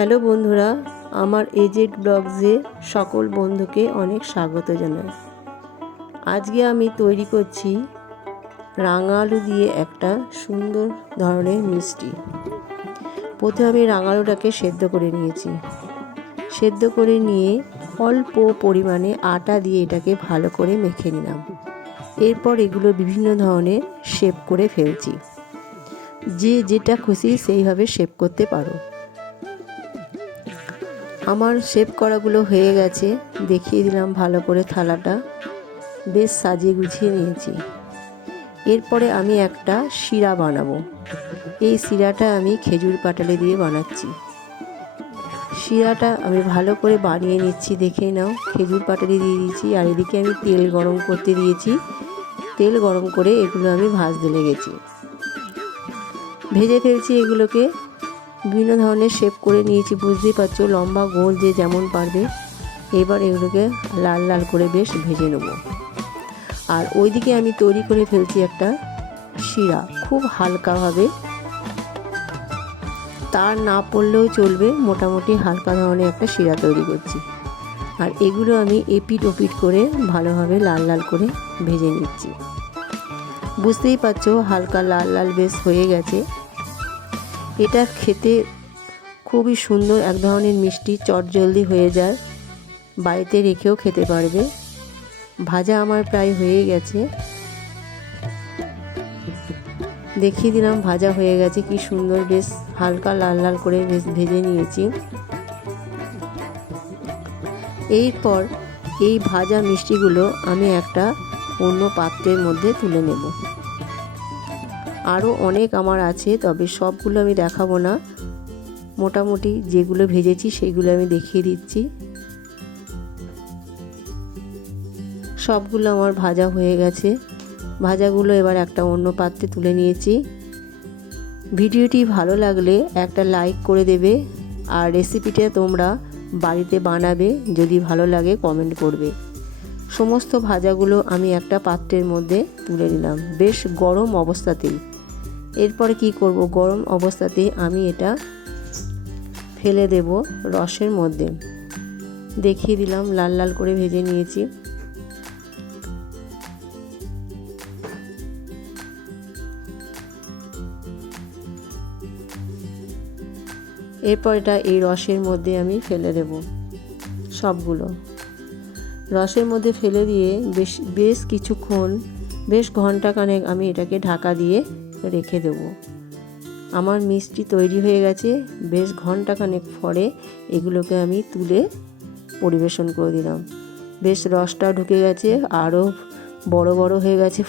Hello বন্ধুরা, আমার AZ ব্লগসে সকল বন্ধুকে অনেক স্বাগত জানাই। আজকে আমি তৈরি করছি রাঙা আলু দিয়ে একটা সুন্দর ধরনের মিষ্টি। প্রথমে আমি রাঙা আলুটাকে সেদ্ধ করে নিয়েছি। সেদ্ধ করে নিয়ে অল্প পরিমাণে আটা দিয়ে এটাকে ভালো করে মেখে নিলাম। এরপর এগুলো বিভিন্ন ধরনের শেপ করে ফেলছি। যে যেটা খুশি সেইভাবে শেপ করতে পারো। আমার শেপ করাগুলো হয়ে গেছে, দেখিয়ে দিলাম ভালো করে। থালাটা বেশ সাজিয়ে গুছিয়ে নিয়েছি। এরপরে আমি একটা শিরা বানাবো। এই শিরাটা আমি খেজুর পাটালি দিয়ে বানাচ্ছি। শিরাটা আমি ভালো করে বানিয়ে নিচ্ছি, দেখে নাও। খেজুর পাটালি দিয়ে দিয়েছি, আর এদিকে আমি তেল গরম করতে দিয়েছি। তেল গরম করে এগুলো আমি ভাজতে লেগেছি। ভেজে ফেলছি এগুলোকে। বিভিন্ন ধরনের শেপ করে নিয়েছি, বুঝতেই পারছো, লম্বা গোল যে যেমন পারবে। এবার এগুলোকে লাল লাল করে বেশ ভেজে নেব। আর ওইদিকে আমি তৈরি করে ফেলছি একটা শিরা, খুব হালকাভাবে, তার না পড়লেও চলবে, মোটামুটি হালকা ধরনের একটা শিরা তৈরি করছি। আর এগুলো আমি এপিট ওপিট করে ভালোভাবে লাল লাল করে ভেজে নিচ্ছি। বুঝতেই পারছো হালকা লাল লাল বেশ হয়ে গেছে। এটা খেতে খুবই সুন্দর এক ধরনের মিষ্টি, চটজলদি হয়ে যায়, বাড়িতে রেখেও খেতে পারবে। ভাজা আমার প্রায় হয়ে গেছে, দেখিয়ে দিলাম ভাজা হয়ে গেছে কি সুন্দর, বেশ হালকা লাল লাল করে বেশ ভেজে নিয়েছি। এরপর এই ভাজা মিষ্টিগুলো আমি একটা অন্য পাত্রের মধ্যে তুলে নেব। আরও অনেক আমার আছে, তবে সবগুলো আমি দেখাবো না। মোটামুটি যেগুলো ভেজেছি সেগুলো আমি দেখিয়ে দিচ্ছি। সবগুলো আমার ভাজা হয়ে গেছে। ভাজাগুলো এবার একটা অন্য পাত্রে তুলে নিয়েছি। ভিডিওটি ভালো লাগলে একটা লাইক করে দেবে, আর রেসিপিটা তোমরা বাড়িতে বানাবে, যদি ভালো লাগে কমেন্ট করবে। সমস্ত ভাজাগুলো আমি একটা পাত্রের মধ্যে তুলে নিলাম, বেশ গরম অবস্থাতেই। এরপরে কি করব, গরম অবস্থাতেই আমি এটা ফেলে দেব রসের মধ্যে। দেখিয়ে দিলাম লাল লাল করে ভেজে নিয়েছি। এরপর এটা এই রসের মধ্যে আমি ফেলে দেব সবগুলো। রসের মধ্যে ফেলে দিয়ে বেশ কিছুক্ষণ, বেশ ঘন্টাখানেক আমি এটাকে ঢাকা দিয়ে রেখে দেব। আমার মিষ্টি তৈরি হয়ে গেছে। বেশ ঘন্টাখানেক পরে এগুলোকে আমি তুলে পরিবেশন করে দিলাম। বেশ রসটা ঢুকে গেছে, আরও বড় বড় হয়ে গেছে।